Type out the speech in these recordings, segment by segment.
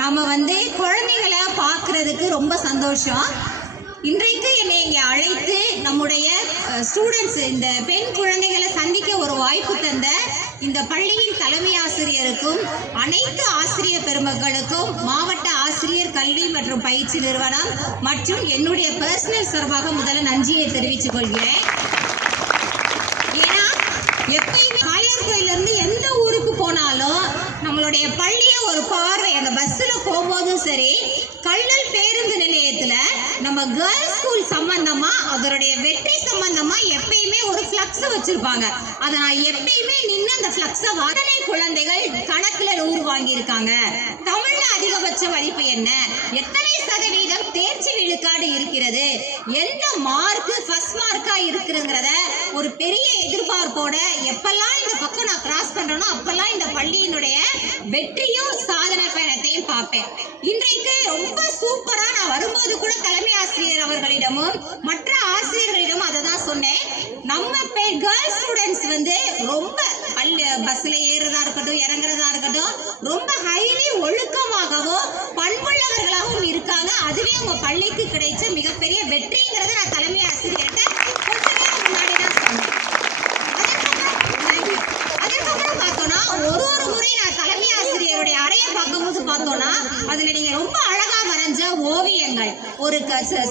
நாம குழந்தைகளை பார்க்கறதுக்கு ரொம்ப சந்தோஷம். இன்றைக்கு என்னை இங்கே அழைத்து நம்முடைய ஸ்டூடெண்ட்ஸ் இந்த பெண் குழந்தைகளை சந்திக்க ஒரு வாய்ப்பு தந்த இந்த பள்ளியின் தலைமை ஆசிரியருக்கும் அனைத்து ஆசிரியர் பெருமக்களுக்கும் மாவட்ட ஆசிரியர் கல்வி மற்றும் பயிற்சி நிறுவனம் மற்றும் என்னுடைய பர்சனல் சார்பாக முதல்ல நன்றியை தெரிவித்துக் கொள்கிறேன். ஏன்னா எப்பயுமே காளையார் கோயிலிருந்து எந்த ஊருக்கு போனாலும் நம்மளுடைய பள்ளியை ஒரு பார்வை அந்த பஸ்ஸில் போகும்போதும் சரி, கல்லல் பேருந்து நிலையத்தில் நம்ம கேர்ள்ஸ் ஸ்கூல் சம்பந்தமா அதனுடைய வெற்றி சம்பந்தமா எப்பயுமே ஒரு ஃப்ளக்ஸ் வச்சிருப்பாங்க. அதை நான் எப்பயுமே நின்று அந்த ஃப்ளக்ஸை வாதனை குழந்தைகள் கணக்குல 100 வாங்கியிருக்காங்க, தமிழ்ல அதிகபட்ச மதிப்பு என்ன, எத்தனை சதவீதம் தேர்ச்சி விழுக்காடு இருக்கிறது, எந்த மார்க் ஃபர்ஸ்ட் மார்க்கா இருக்குங்கிறத ஒரு பெரிய எதிர்பார்ப்போட எப்பெல்லாம் இந்த பக்கம் நான் கிராஸ் பண்றேனோ அப்பெல்லாம் இந்த பள்ளியினுடைய வெற்றியும் சாதனை பயணத்தையும் பார்ப்பேன். இன்றைக்கு ரொம்ப சூப்பரா நான் வரும்போது கூட தலைமை ஆசிரியர் அவர்களிடமும் மற்ற ஆசிரியர்களிடமும் அதை தான் சொன்னேன். நம்ம கேர்ள்ஸ் ஸ்டூடெண்ட்ஸ் ரொம்ப பஸ்ல ஏறுறதா இருக்கட்டும் இறங்குறதா இருக்கட்டும் ரொம்ப ஹைலி ஒழுக்கமாகவும் பண்புள்ளவர்களாகவும் இருக்காங்க. அதுவே உங்க பள்ளிக்கு கிடைச்ச மிகப்பெரிய வெற்றிங்கிறத நான் தலைமை ஆசிரியர்கிட்ட கொஞ்ச நேரம் முன்னாடி தான் சொன்னேன். அதுக்கப்புறம் பார்த்தோம்னா ஒரு முறை நான் தலைமை ஆசிரியருடைய அறையை பார்க்கும்போது பார்த்தோம்னா அதுல நீங்க ரொம்ப அழகா வரைஞ்ச ஓவியங்கள் ஒரு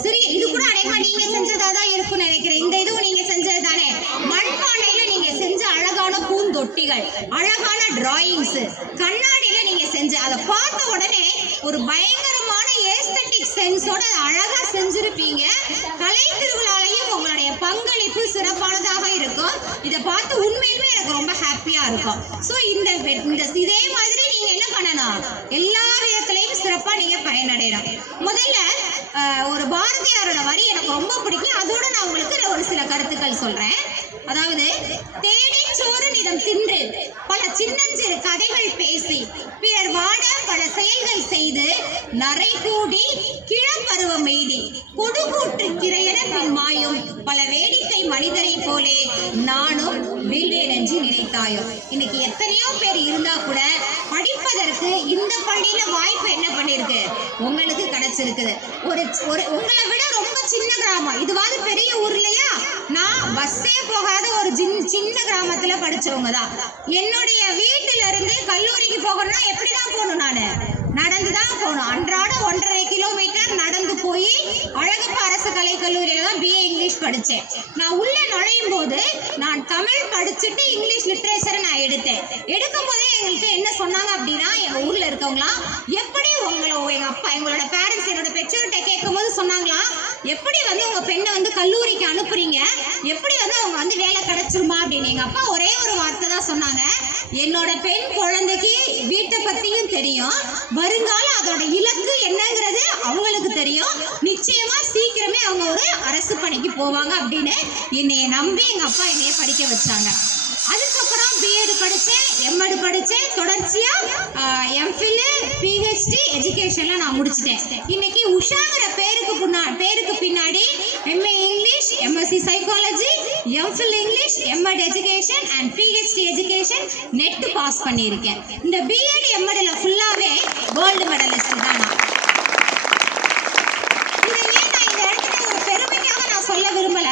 சிறிய இது கூட அநேகமா நீங்க செஞ்சதா தான் இருக்கும்னு நினைக்கிறேன். இந்த இதுவும் நீங்க செஞ்சது தானே. மண்பானையில நீங்க செஞ்ச அழகான பூந்தொட்டிகள், அழகான டிராயிங்ஸ், கண்ணாடியில நீங்க செஞ்ச அதை பார்த்த உடனே ஒரு பயங்கரமான ஏஸ்தட்டிக் சென்ஸோட அழகா செஞ்சிருப்பீங்க. கலை திருவிழாலையும் உங்களுடைய பங்களிப்பு சிறப்பானதாக இருக்கும். இதை பார்த்து உண்மையுமே எனக்கு ரொம்ப ஹாப்பியா இருக்கும். ஸோ இந்த இதே மாதிரி நீங்க என்ன பண்ணணும், எல்லா விதத்திலையும் சிறப்பா நீங்க பயனடையணும். முதல்ல ஒரு பாரதியாரோட வரி எனக்கு ரொம்ப பிடிக்கும். அதோட நான் உங்களுக்கு ஒரு சில கருத்துக்கள் சொல்றேன். அதாவது தேடி சோறு நிதம் தின்று பல சின்னஞ்சிறு கதைகள் பேசி பிறர் வாட பல செயல்கள் செய்து நரை கூடி கிழப்பருவம் எய்தி கொடுகூற்று கிரையென பின் மாயும் பல வேடிக்கை மனிதரை போலே நானும் வீழ்வேன் என்று நினைத்தாயோ. இன்னைக்கு எத்தனையோ பேர் இருந்தா கூட படிப்பதற்கு இந்த பள்ளியில வாய்ப்பு என்ன பண்ணிருக்கு உங்களுக்கு கிடைச்சிருக்குது. உங்களை விட ரொம்ப சின்ன கிராமம், இதுவாது பெரிய ஊர் இல்லையா. நான் பஸ்ஸே போகாத ஒரு சின்ன கிராமத்துல படிச்சவங்க தான். என்னுடைய வீட்டுல இருந்து கல்லூரிக்கு போகணும்னா எப்படிதான் போகணும், நானு நடந்துதான் போகணும். அன்றாட 1.5 கிலோமீட்டர் நடந்து போய் அழகப்பா அரசு கலை கல்லூரியில தான் BA இங்கிலீஷ் படிச்சேன். நான் உள்ள நுழையும் போது நான் தமிழ் படிச்சுட்டு இங்கிலீஷ் லிட்ரேச்சரை நான் எடுக்கும் போதே எங்கள்கிட்ட என்ன சொன்னாங்க அப்படின்னா, எங்க ஊர்ல இருக்கவங்களாம் எப்படி எங்க அப்பா எங்களோட பேரண்ட்ஸ் என்னோட பெற்றோர்கிட்ட கேட்கும் போது சொன்னாங்களா, எப்படி உங்க பெண்ணை கல்லூரிக்கு அனுப்புறீங்க, எப்படி அவங்க வேலை கிடைச்சிருமா அப்படின்னு. எங்க அப்பா ஒரே ஒரு வார்த்தை தான் சொன்னாங்க, என்னோட பெண் குழந்தைக்கு வீட்டை பத்தியும் தெரியும், வருங்காலம் அதோட இலக்கு என்னங்கிறது அவங்களுக்கு தெரியும், நிச்சயமா சீக்கிரமே அவங்க ஒரு அரசு பணிக்கு போவாங்க அப்படின்னு என்னைய நம்பி எங்க அப்பா என்னைய படிக்க வச்சாங்க. அதுக்கப்புறம் BEd படித்தேன், MEd படித்தேன், தொடர்ச்சியா MPhil PhD எஜுகேஷன்ல நான் முடிச்சிட்டேன். இன்னைக்கு உஷாங்கிற பேருக்கு பின்னாடி MA English, MSc psychology, MPhil English, MEd education and PhD education NET pass பண்ணியிருக்கேன். இந்த BEd MEdல ஃபுல்லாவே கோல்டு மெடலிஸ்ட் தான் நான். சொல்ல விரும்பல,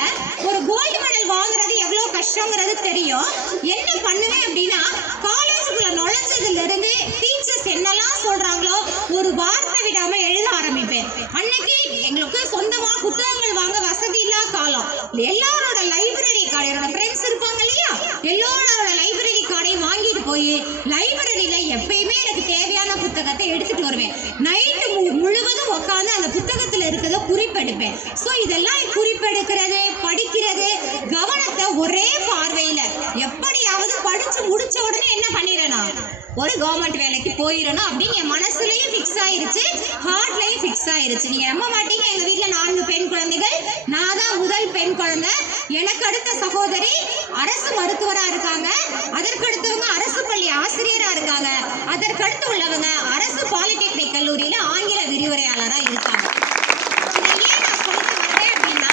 ஒரு கோல்டு மெடல் வாங்குறது எவ்வளவு கஷ்டங்கிறது தெரியும். என்ன பண்ணுவேன் அப்படின்னா, காலேஜுக்குள்ள நுழைஞ்சதுல இருந்து டீச்சர்ஸ் என்னெல்லாம் சொல்றாங்களோ ஒரு வார்த்தை விடாம எழுத ஆரம்பிப்பேன். அன்னைக்கு எங்களுக்கு சொந்தமா புத்தகங்கள் வாங்க வசதி இல்லா காலம். எல்லாரோட லைப்ரரி கார்டு, என்னோட ஃப்ரெண்ட்ஸ் இருப்பாங்க இல்லையா, எல்லாரோட லைப்ரரி கார்டை வாங்கிட்டு போய் லைப்ரரியில எப்பயுமே எனக்கு தேவையான புத்தகத்தை எடுத்துட்டு வருவேன். நைட்டு முழுவதும் உட்காந்து அந்த புத்தகத்துல இருக்கிறத குறிப்பெடுப்பேன். ஸோ இதெல்லாம் குறிப்பெடுக்கிறது, படிக்கிறது, கவனத்தை ஒரே பார்வையில எப்படியாவது படிச்சு முடிச்ச உடனே என்ன பண்ணிடணும், ஒரு கவர்மெண்ட் வேலைக்கு போயிடணும் அப்படின்னு என் மனசுலயும் ஃபிக்ஸ் ஆயிருச்சு, ஹார்ட்லயும் ஃபிக்ஸ் ஆயிருச்சு. நீங்க நம்ப மாட்டீங்க, எங்க வீட்டுல 4 பெண் குழந்தைகள், நான் தான் முதல் பெண் குழந்தை. எனக்கு அடுத்த சகோதரி அரசு மருத்துவரா இருக்காங்க, அதற்கடுத்தவங்க அரசு பள்ளி ஆசிரியரா இருக்காங்க, அதற்கடுத்து உள்ளவங்க அரசு பாலிடெக்னிக் கல்லூரியில ஆங்கில விரிவுரையாளரா இருக்காங்க. இதை ஏன் நான் சொல்ல வரேன் அப்படின்னா,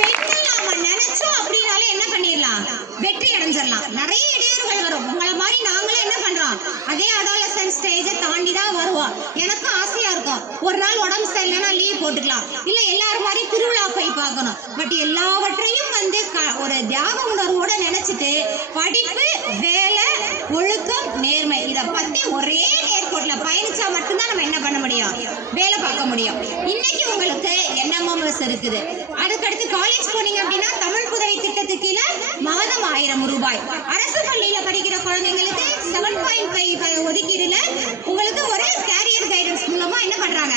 பெண்கள் நாம நினைச்சோம் அப்படின்னாலே என்ன பண்ணிடலாம், வெற்றி அடைஞ்சிடலாம். நிறைய இடையூறுகள் வரும். உங்களை மாதிரி நாங்களும் என்ன பண்றோம், பண்றான்? அதே அடாலசன்ட் ஸ்டேஜை தாண்டி தான் வருவான். எனக்கும் ஆசையா இருக்கும், ஒரு நாள் உடம்பு சரியில்லைன்னா லீவ் போட்டுக்கலாம், இல்ல எல்லாரும் மாதிரி திருவிழா போய் பார்க்கணும். பட் எல்லாவற்றையும் வந்து ஒரு தியாக உணர்வோட நினைச்சிட்டு படிப்பு, வேலை, ஒழுக்கம், நேர்மை இத பத்தி ஒரே நேர்கோட்ல பயணிச்சா மட்டும்தான் நம்ம என்ன பண்ண முடியும்? வேலை பார்க்க முடியும். இன்னைக்கு உங்களுக்கு NMMS இருக்குது. அதுக்கடுத்து காலேஜ் போனீங்க அப்படின்னா தமிழ் புதவி திட்டத்துக்கு கீழே மாதம் 1000 ரூபாய். அரசு பள்ளியில படிக்கிற குழந்தைங்களுக்கு 7.5 ஒதுக்கீடுல உங்களுக்கு ஒரு கேரியர் கைடன்ஸ் மூலமா என்ன பண்றாங்க?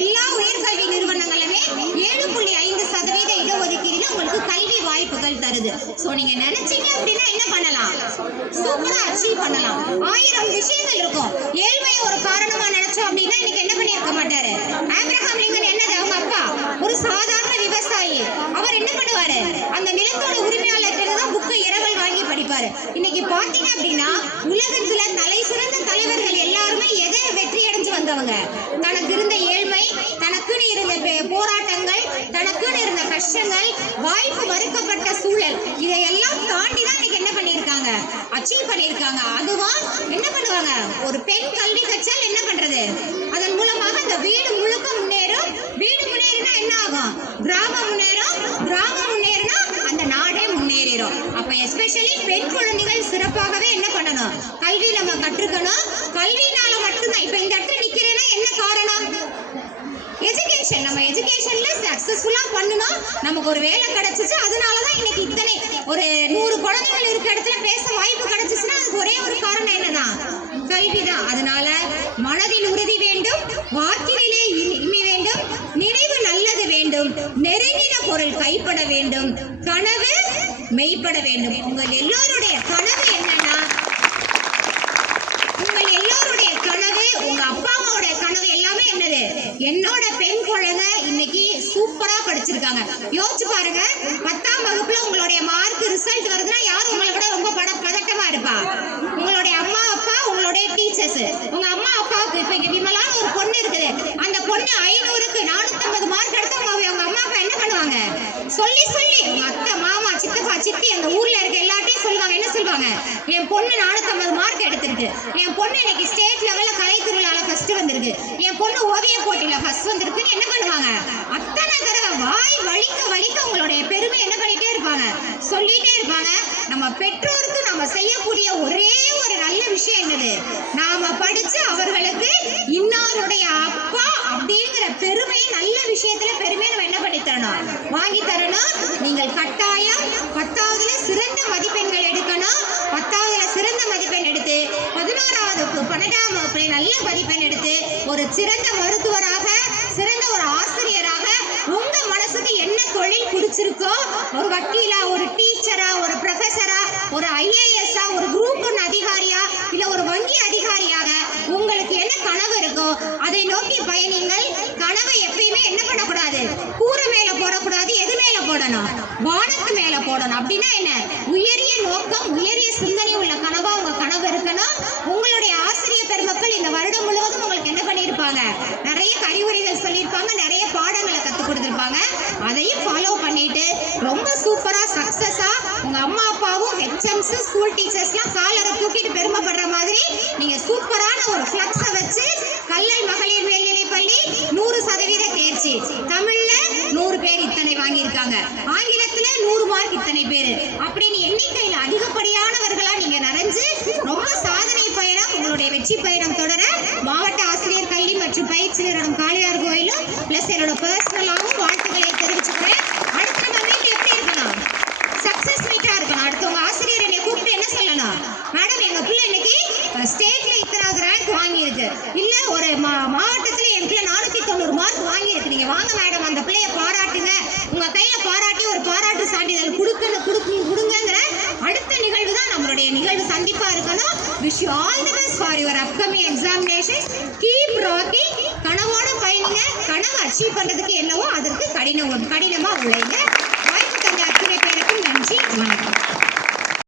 எல்லா உயர்கல்வி நிறுவனங்களுமே 7.5% இடஒதுக்கீடுல உங்களுக்கு கல்வி வாய்ப்புகள் தருது. சோ நீங்க நினைச்சீங்க அப்படின்னா என்ன பண்ணலாம்? சூப்பரா அச்சீவ் பண்ணலாம். 1000 விஷயங்கள் இருக்கும். ஏழ்மையை ஒரு காரணமா நினைச்சோம் அப்படின்னா இன்னைக்கு என்ன பண்ணிருக்க மாட்டாரு? ஆபிரகாம் லிங்கன் என்னது? அவங்க அப்பா ஒரு சாதாரண விவசாயி. அவர் என்ன பண்ணுவாரு? அந்த நிலத்தோட உரிமையாளர்கிட்ட தான் புக்கை இரவல் வாங்கி படிப்பாரு. இன்னைக்கு பாத்தீங்க அப்படின்னா உலகத்துல தலை சிறந்த தலைவர்கள் எல்லாருமே எதை வெற்றி அடைஞ்சு வந்தவங்க? தனக்கு இருந்த ஏழ்மை, தனக்குன்னு இருந்த போராட்டங்கள், தனக்குன்னு இருந்த கஷ்டங்கள், வாய்ப்பு மறுக்கப்பட்ட சூழல், இதையெல்லாம் தாண்டி தான் இன்னைக்கு என்ன பண்ணிருக்காங்க? அச்சீவ் பண்ணிருக்காங்க. அதுவா என்ன பண்ணுவாங்க? ஒரு பெண் கல்வி கற்றால் என்ன பண்றது? அதன் மூலமாக அந்த வீடு முழுக்க முன்னேறும். வீடு முன்னேறினா என்ன ஆகும்? கிராமம் முன்னேறும். கிராமம் முன்னேறினா அந்த நாடே முன்னேறிடும். அப்ப எஸ்பெஷலி பெண் குழந்தைகள் சிறப்பாகவே என்ன பண்ணணும்? கல்வி நம்ம கற்றுக்கணும். கல்வினால மட்டும்தான் இப்ப இந்த இடத்துல நிக்கிறேன்னா என்ன காரணம்? எஜுகேஷன். நம்ம எஜுகேஷன்ல சக்சஸ்ஃபுல்லா பண்ணணும், நமக்கு ஒரு வேலை கிடைச்சிச்சு. அதனாலதான் இன்னைக்கு இத்தனை ஒரு 100 குழந்தைகள் இருக்க இடத்துல பேச வாய்ப்பு கிடைச்சிச்சுன்னா அதுக்கு ஒரே ஒரு காரணம் என்னதான்? கல்விதான். அதனால மனதில் உறுதி வேண்டும், வாக்கினிலே இனிமை வேண்டும், நினைவு நல்லது வேண்டும், நெருங்கின பொருள் கைப்பட வேண்டும், கனவு மெய்ப்பட வேண்டும். உங்கள் எல்லோருடைய கனவு என்னன்னா, உங்கள் எல்லோருடைய கனவு, உங்க அப்பா அம்மாவுடைய கனவு எல்லாமே என்னது? என்னோட பெண் குழந்தை இன்னைக்கு சூப்பரா படிச்சிருக்காங்க. யோசிச்சு பாருங்க, 10ஆம் வகுப்புல உங்களுடைய மார்க் ரிசல்ட் வருதுன்னா யார் உங்களை விட ரொம்ப பதட்டமா இருப்பா? உங்களுடைய அம்மா அப்பா, உங்களுடைய டீச்சர்ஸ். உங்க அம்மா அப்பாவுக்கு இப்ப இங்க விமலான்னு ஒரு பொண்ணு இருக்குது, அந்த பொண்ணு 500க்கு 450 மார்க் எடுத்து அவங்க அம்மா அப்பா என்ன பண்ணுவாங்க? சொல்லி சொல்லி உங்க அத்தை, மாமா, சித்தப்பா, சித்தி அந்த ஊர்ல இருக்க எல்லாத்தையும் சொல்லுவாங்க. என்ன சொல்லுவாங்க? என் பொண்ணு 450 மார்க் எடுத்திருக்கு, என் பொண்ணு இன்னைக்கு ஸ்டேட் லெவல்ல கலை திருவிழால ஃபர்ஸ்ட் வந்திருக்கு, என் பொண்ணு ஓவிய போட்டியில ஃபர்ஸ்ட் வந்திருக்குன்னு என்ன பண்ணுவாங்க? அத்தனை தடவை வாய் வலிக்க வலிக்க உங்களுடைய பெருமை என்ன பண்ணிட்டே இருப்பாங்க? சொல்லிட்டே இருப்பாங்க. நம்ம பெற்றோருக்கு நம்ம செய்யக்கூடிய ஒரே ஒரு நல்ல விஷயம் என்னது? நாம படிச்சு அவர்களுக்கு இன்னாருடைய அப்பா அப்படிங்கிற பெருமை, நல்ல விஷயத்துல பெருமையை நம்ம என்ன பண்ணி தரணும்? வாங்கி தரணும். நீங்கள் கட்டாயம் 10ஆவதுல சிறந்த மதிப்பெண்கள் எடுக்கணும். 10ஆவதுல சிறந்த மதிப்பெண் எடுத்து 11ஆவது 12ஆம் வகுப்புல நல்ல மதிப்பெண் எடுத்து ஒரு சிறந்த மருத்துவராக, சிறந்த ஒரு ஆசிரியராக, உங்க மனசுக்கு என்ன தொழில் பிடிச்சிருக்கோ, ஒரு வக்கீலா, ஒரு டீச்சரா, ஒரு ப்ரொஃபஸரா, ஒரு IAS ஒரு குரூப் 1 அதிகாரியா, இல்ல ஒரு வங்கி அதிகாரியாக உங்களுக்கு என்ன கனவு இருக்கோ அதை நோக்கி பயணிங்கள். கனவை எப்பயுமே என்ன பண்ணக்கூடாது? கூரை மேல போடக்கூடாது. எது மேல போடணும்? வானத்து மேல போடணும். அப்படின்னா என்ன? உயரிய நோக்கம், உயரிய சிந்தனை உள்ள கனவா உங்க கனவு இருக்கணும். உங்களுடைய ஆசிரியர் பெருமக்கள் இந்த வருடம் முழுவதும் உங்களுக்கு என்ன பண்ணிருப்பாங்க? நிறைய அறிவுரைகள் சொல்லியிருப்பாங்க, நிறைய பாடங்களை கற்றுக் கொடுத்திருப்பாங்க. அதையும் ஃபாலோ பண்ணிட்டு ரொம்ப சூப்பரா சக்சஸா உங்க அம்மா அப்பாவும் HMs, ஸ்கூல் டீச்சர்ஸ்லாம் காலரை தூக்கிட்டு பெருமைப்படுற மாதிரி நீங்க சூப்பரான ஒரு ஃபிளக்ஸை வச்சு கல்லல் மகளிர் மேல்நிலைப் பள்ளி 100% தேர்ச்சி, தமிழ்ல 100 பேர் இத்தனை வாங்கியிருக்காங்க, ஆங்கிலத்துல 100 மார்க் இத்தனை பேர் அப்படின்னு எண்ணிக்கையில் அதிகப்படியானவர்களா நீங்க நிறைஞ்சு ரொம்ப சாதனை பயணம், உங்களுடைய வெற்றி பயணம் தொடர மாவட்ட ஆசிரியர் கல்வி மற்றும் பயிற்சி நிறுவனம் காளியார் கோயிலும் பிளஸ் என்னோட பர்சனலாகவும் வாழ்த்துக்களை தெரிவிச்சுக்கிறேன். அடுத்து நம்ம வீட்டு எப்படி இருக்கணும்? சக்சஸ் மீட்டா இருக்கணும். அடுத்து உங்க ஆசிரியர் என்னை கூப்பிட்டு என்ன சொல்லணும்? மேடம் எங்க பிள்ளை இன்னைக்கு ஸ்டேட்ல இத்தனாவது ரேங்க் வாங்கியிருக்கு, இல்ல ஒரு மாவட்டத்துல என் பிள்ளை 490 மார்க் வாங்கியிருக்கு, நீங்க வாங்க மேடம் அந்த பிள்ளைய பாராட்டுங்க, உங்க கையில பாராட்டி ஒரு பாராட்டு சான்றிதழ் கொடுங்கிற அடுத்த நிகழ்வு தான் நம்மளுடைய நிகழ்வு சந்திப்பா இருக்கணும். Wish you all the best for your upcoming examinations. Keep rocking. கனவோட பயணிங்க. கனவு அச்சீவ் பண்றதுக்கு என்னவோ அதற்கு கடினமா உழைங்க. வாய்ப்பு தந்த அத்தனை பேருக்கும் நன்றி, வணக்கம்.